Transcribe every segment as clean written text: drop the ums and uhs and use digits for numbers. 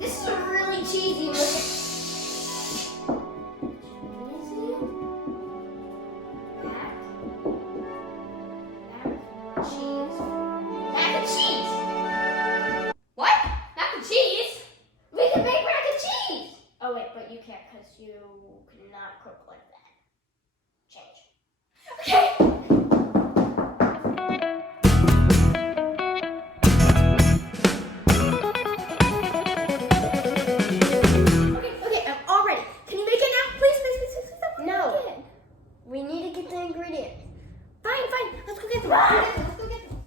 This is a really cheesy looking. Mac and cheese. What? Mac and cheese? We can make mac and cheese. Oh wait, but you can't because you cannot cook like that. Change. Okay. We need to get the ingredients. Fine. Let's go get them. Let's go get them.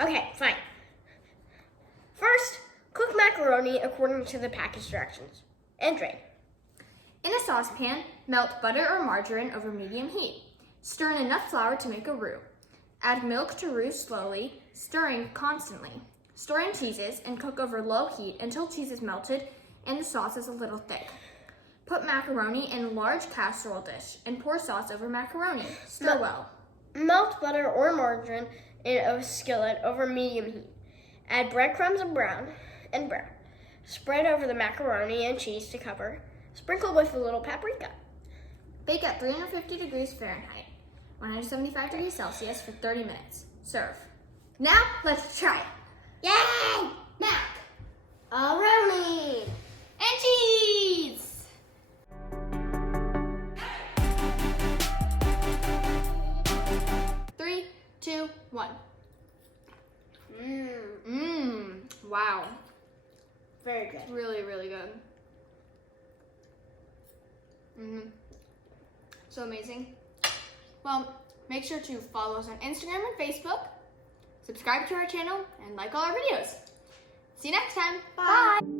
Okay, fine. First, cook macaroni according to the package directions and drain. In a saucepan, melt butter or margarine over medium heat. Stir in enough flour to make a roux. Add milk to roux slowly, stirring constantly. Stir in cheeses and cook over low heat until cheese is melted and the sauce is a little thick. Put macaroni in a large casserole dish and pour sauce over macaroni. Stir well. Melt butter or margarine in a skillet over medium heat. Add breadcrumbs and brown. Spread over the macaroni and cheese to cover. Sprinkle with a little paprika. Bake at 350 degrees Fahrenheit, 175 degrees Celsius for 30 minutes. Serve. Now, let's try it. Yay! Macaroni And cheese! 3, 2, 1. Wow. Very good. Really, really good. So amazing. Well, make sure to follow us on Instagram and Facebook, subscribe to our channel, and like all our videos. See you next time. Bye.